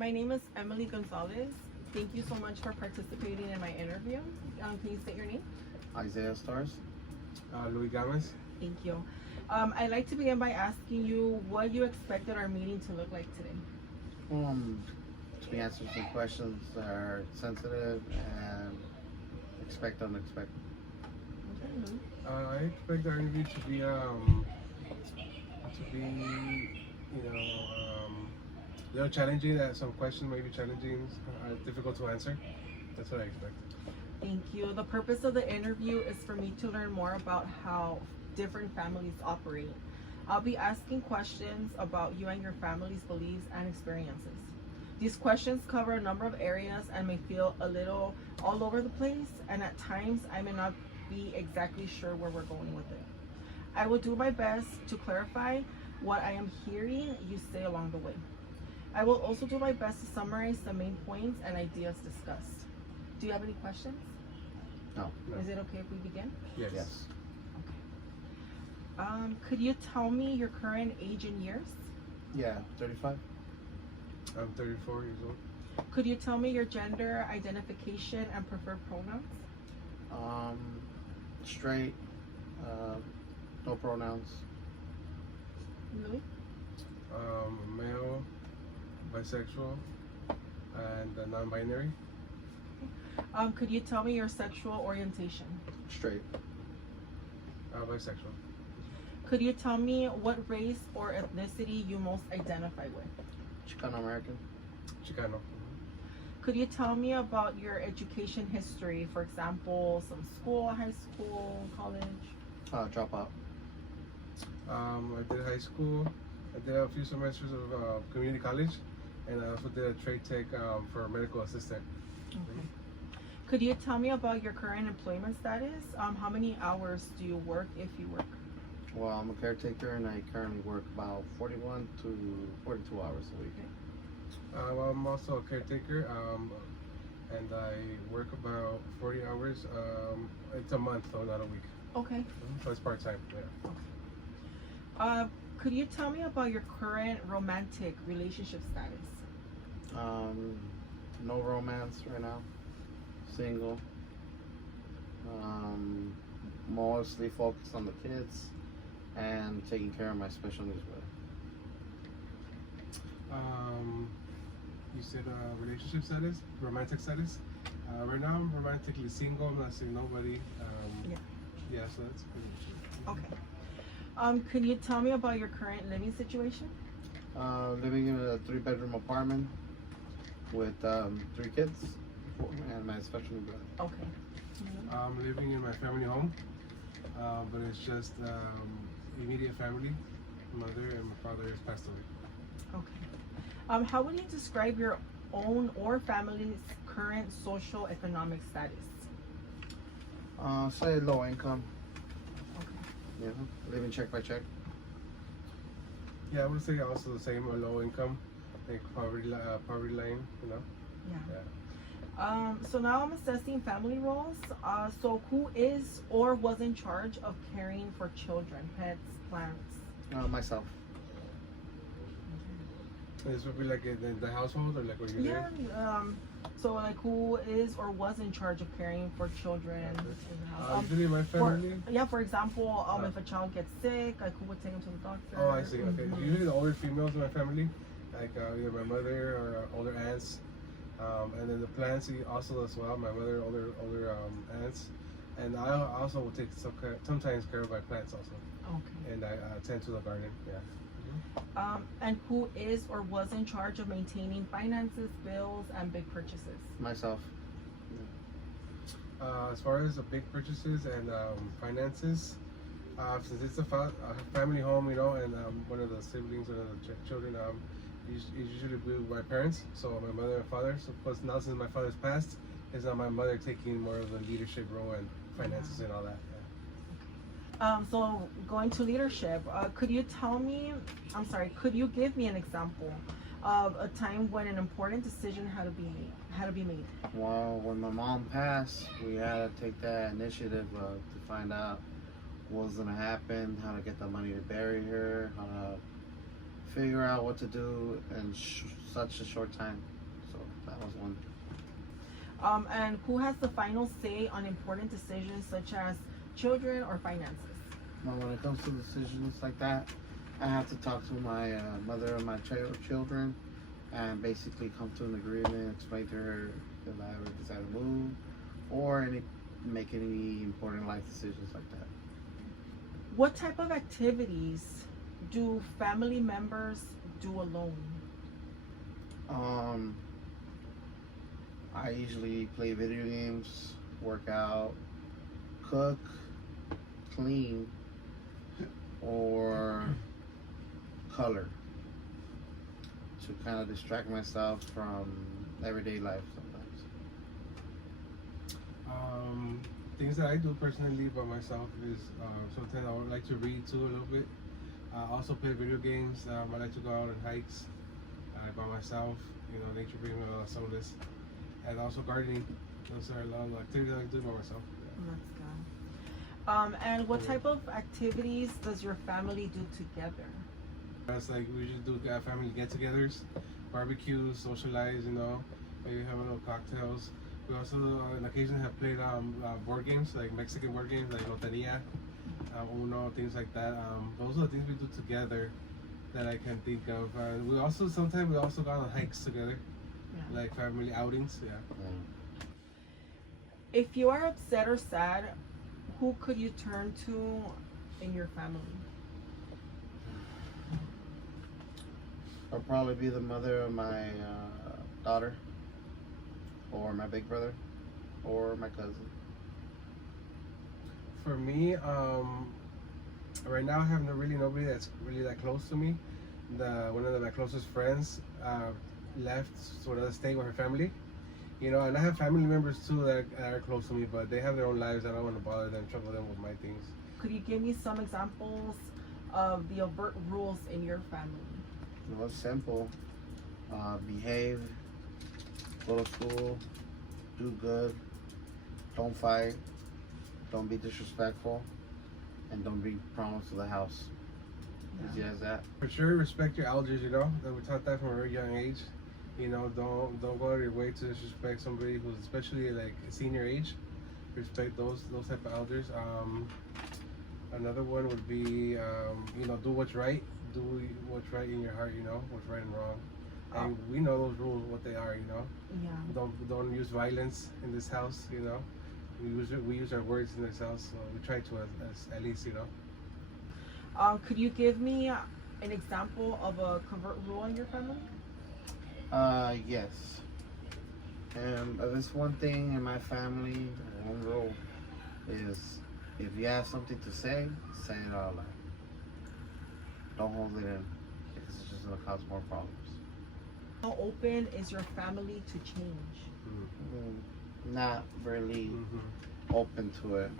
My name is Emily Gonzalez. Thank you so much for participating in my interview. Can you state your name? Isaiah Stars. Louis Gomez. Thank you. I'd like to begin by asking you what you expected our meeting to look like today. To answer some questions that are sensitive and expect unexpected. Okay. I expect our interview to be, a little challenging. That some questions may be challenging, difficult to answer. That's what I expect. Thank you. The purpose of the interview is for me to learn more about how different families operate. I'll be asking questions about you and your family's beliefs and experiences. These questions cover a number of areas and may feel a little all over the place, and at times I may not be exactly sure where we're going with it. I will do my best to clarify what I am hearing you say along the way. I will also do my best to summarize the main points and ideas discussed. Do you have any questions? No. Is it okay if we begin? Yes. Yes. Could you tell me your current age and years? Yeah, 35. I'm 34 years old. Could you tell me your gender identification and preferred pronouns? Straight. No pronouns. Louis? Male, bisexual, and non-binary. Could you tell me your sexual orientation? Straight. Bisexual. Could you tell me what race or ethnicity you most identify with? Chicano American. Chicano. Could you tell me about your education history? For example, some school, high school, college? Dropout. I did high school. I did a few semesters of community college, and I also did a trade tech for a medical assistant. Okay. Could you tell me about your current employment status? How many hours do you work if you work? Well, I'm a caretaker and I currently work about 41 to 42 hours a week. I'm also a caretaker, and I work about 40 hours. It's a month, though, not a week. Okay. So it's part-time, yeah. Could you tell me about your current romantic relationship status? No romance right now. Single. Mostly focused on the kids and taking care of my special needs brother. You said relationship status, romantic status. Right now I'm romantically single. I'm not seeing nobody. Yeah, so that's pretty much it. Okay. Can you tell me about your current living situation? Living in a 3-bedroom apartment with 3 kids and my special needs brother. Okay. I'm living in my family home, but it's just immediate family. My mother and my father has passed away. Okay. How would you describe your own or family's current social economic status? Say low income. Okay. Yeah, living check by check. Yeah, I would say also the same, a low income, like poverty line, you know. Yeah. So now I'm assessing family roles. So who is or was in charge of caring for children, pets, plants? Myself. This would be like in the household or like where you Yeah. live? So like who is or was in charge of caring for children in the house? Usually my family. For example, if a child gets sick, like who would take him to the doctor? Oh, I see. Okay. Mhm. Usually the older females in my family, like either my mother or older aunts, and then the plants also as well. My mother, older aunts, and I also will take sometimes care of my plants also. Okay. And I tend to the garden. Yeah. And who is or was in charge of maintaining finances, bills, and big purchases? Myself. As far as the big purchases and finances, since it's a family home, you know, and one of the siblings, one of the children, it's usually with my parents, so my mother and father. So plus now since my father's passed, it's now my mother taking more of the leadership role and finances and all that. So going to leadership, could you give me an example of a time when an important decision had to be made? Well, when my mom passed, we had to take that initiative to find out what was gonna happen, how to get the money to bury her, how to figure out what to do in such a short time. So that was one. And who has the final say on important decisions such as children or finances? Now, when it comes to decisions like that, I have to talk to my mother and my children, and basically come to an agreement, explain to her if I ever decide to move, or make any important life decisions like that. What type of activities do family members do alone? I usually play video games, work out, cook, clean, or color to kind of distract myself from everyday life sometimes. Things that I do personally by myself is sometimes I would like to read too a little bit. Also play video games. I like to go out on hikes by myself. You know, nature brings me some of this, and also gardening. Those are a lot of activities I do by myself. That's good. And what type of activities does your family do together? It's like we usually do family get-togethers, barbecues, socialize. You know, maybe have a little cocktails. We also on occasion have played board games, like Mexican board games, like Loteria, Uno, things like that. Those are the things we do together that I can think of. Sometimes we also go on hikes together, like family outings. Yeah. If you are upset or sad, who could you turn to in your family? I'll probably be the mother of my daughter, or my big brother, or my cousin. For me, right now I have really nobody that's really that close to me. One of my closest friends left to another state with her family. You know, and I have family members too that are close to me, but they have their own lives. I don't want to bother them, trouble them with my things. Could you give me some examples of the overt rules in your family? Well, it's simple. Behave, go to school, do good, don't fight, don't be disrespectful, and don't bring problems to the house. Easy as that. For sure, respect your elders. You know, that we taught that from a very young age. You know, don't go out of your way to disrespect somebody who's especially like senior age. Respect those type of elders. Another one would be, you know, do what's right. Do what's right in your heart. You know, what's right and wrong. And we know those rules, what they are. You know. Yeah. Don't use violence in this house. You know. We use our words in this house. So we try to at least, you know. Could you give me an example of a covert rule in your family? Yes. And this one thing in my family, one rule is if you have something to say it out loud. Don't hold it in, because it's just gonna cause more problems. How open is your family to change? Not really open to it.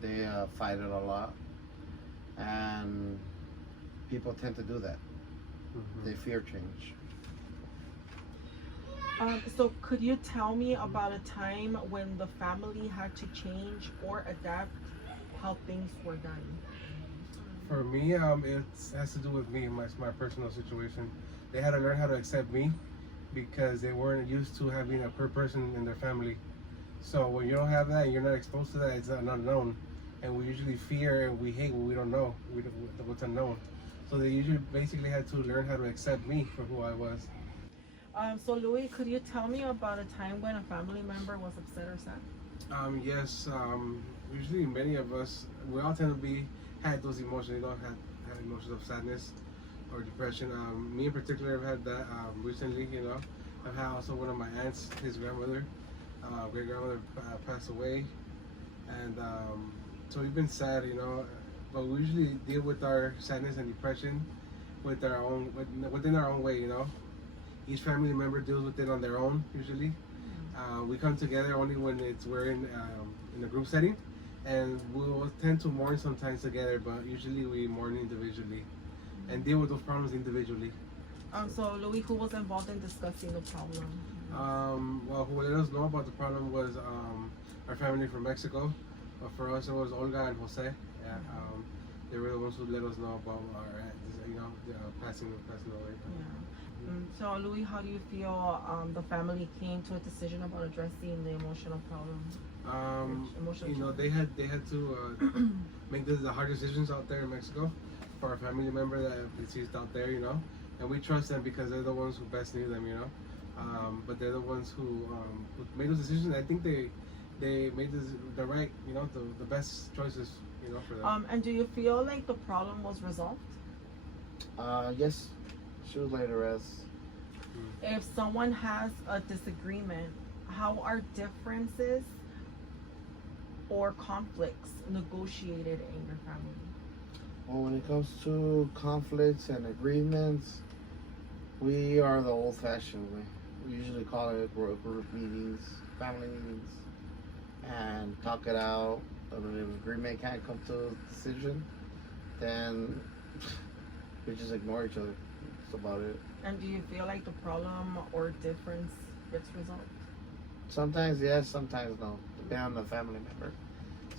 They fight it a lot, and people tend to do that. They fear change. So could you tell me about a time when the family had to change or adapt how things were done? For me, it has to do with me, my personal situation. They had to learn how to accept me because they weren't used to having a per person in their family. So when you don't have that and you're not exposed to that, it's an unknown. And we usually fear and we hate what we don't know, what's unknown. So they usually basically had to learn how to accept me for who I was. So Louis, could you tell me about a time when a family member was upset or sad? Yes, usually many of us, we all tend to had those emotions, you know, had emotions of sadness or depression. Me in particular, I've had that recently, you know. I've had also one of my aunts, his grandmother, great grandmother passed away. And so we've been sad, you know, but we usually deal with our sadness and depression within our own way, you know. Each family member deals with it on their own, usually. We come together only when we're in a group setting, and we'll tend to mourn sometimes together, but usually we mourn individually and deal with those problems individually. So Louis, who was involved in discussing the problem? Well, who let us know about the problem was our family from Mexico. But for us, it was Olga and Jose. Yeah. they were the ones who let us know about our passing away. Yeah. So, Louis, how do you feel the family came to a decision about addressing the emotional problem? They had to make the hard decisions out there in Mexico for our family member that is deceased out there, and we trust them because they're the ones who best knew them, but they're the ones who made those decisions. I think they made the right, the best choices, for them. And do you feel like the problem was resolved? Yes, she was laid to rest. If someone has a disagreement, how are differences or conflicts negotiated in your family? Well, when it comes to conflicts and agreements, we are the old-fashioned way. We usually call it group meetings, family meetings, and talk it out. If agreement can't come to a decision, then we just ignore each other. That's about it. And do you feel like the problem or difference gets resolved? Sometimes yes, sometimes no. Depending on the family member.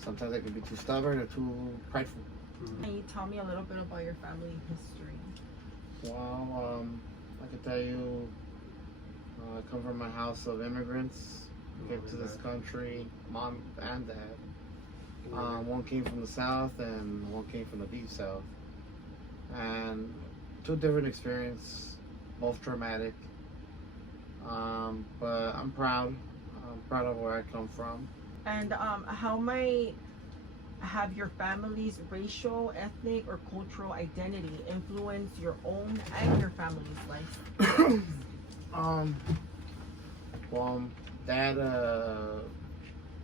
Sometimes they can be too stubborn or too prideful. Can you tell me a little bit about your family history? Well, I can tell you, I come from a house of immigrants. Came to this country, mom and dad. One came from the south and one came from the deep south. And two different experiences, both traumatic. But I'm proud. I'm proud of where I come from. And how might have your family's racial, ethnic, or cultural identity influence your own and your family's life? Well, Dad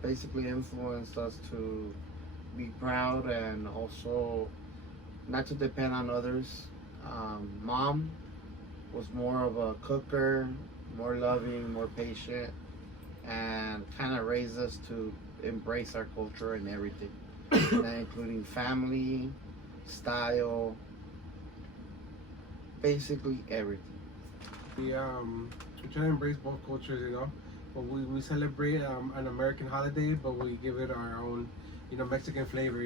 basically influenced us to be proud and also not to depend on others. Mom was more of a cooker, more loving, more patient, and kind of raised us to embrace our culture and everything, that including family, style, basically everything. We try to embrace both cultures, but we celebrate an American holiday, but we give it our own, Mexican flavor,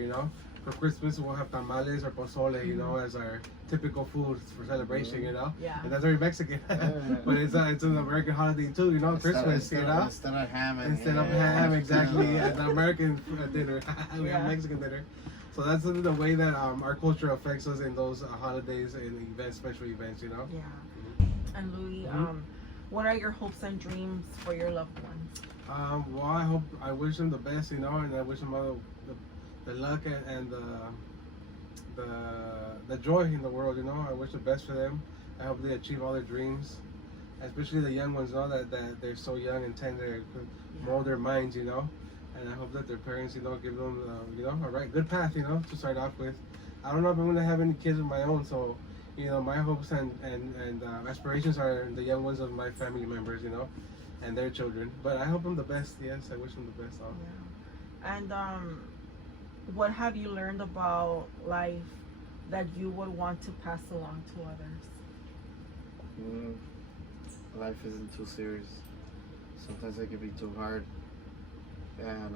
For Christmas, we'll have tamales or pozole, as our typical food for celebration, Yeah. And that's very Mexican. But it's an American holiday too, Christmas, Instead of ham. Instead of ham, exactly. It's an American dinner. We have Mexican dinner. So that's the way that our culture affects us in those holidays and events, special events, Yeah. And Louis, what are your hopes and dreams for your loved ones? Well, I wish them the best, and I wish them all the luck and the joy in the world, I wish the best for them. I hope they achieve all their dreams, especially the young ones, that they're so young and tender, mold their minds, and I hope that their parents, give them, a right, good path, to start off with. I don't know if I'm gonna have any kids of my own, so, my hopes and aspirations are the young ones of my family members, and their children. But I hope them the best. Yes, I wish them the best. Yeah. And what have you learned about life that you would want to pass along to others? Life isn't too serious. Sometimes it can be too hard, and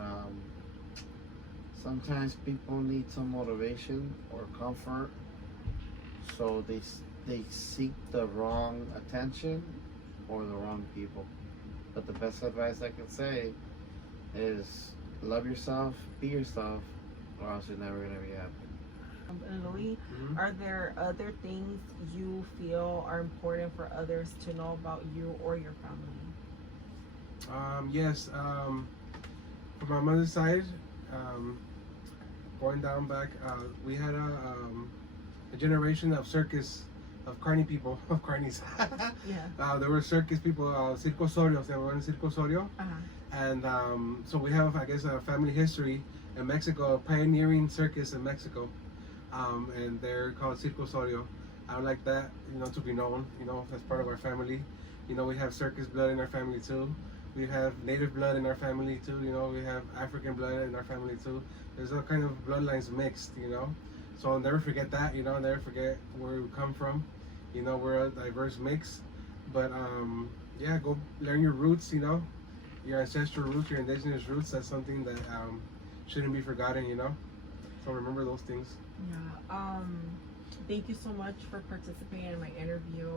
sometimes people need some motivation or comfort, so they seek the wrong attention or the wrong people. But the best advice I can say is love yourself, be yourself, or else you're never gonna be happy. And Louis, are there other things you feel are important for others to know about you or your family? Yes. From my mother's side, going down back, we had a generation of carny people, of carnies. Yeah. There were circus people, Circo Osorio, they were in Circo Osorio. And so we have, I guess, a family history in Mexico, a pioneering circus in Mexico. And they're called Circo Osorio. I would like that, to be known, as part of our family. We have circus blood in our family too. We have native blood in our family too, we have African blood in our family too. There's all kind of bloodlines mixed, So I'll never forget that, I'll never forget where we come from. We're a diverse mix. But yeah, go learn your roots, your ancestral roots, your indigenous roots. That's something that shouldn't be forgotten, So remember those things. Yeah. Thank you so much for participating in my interview.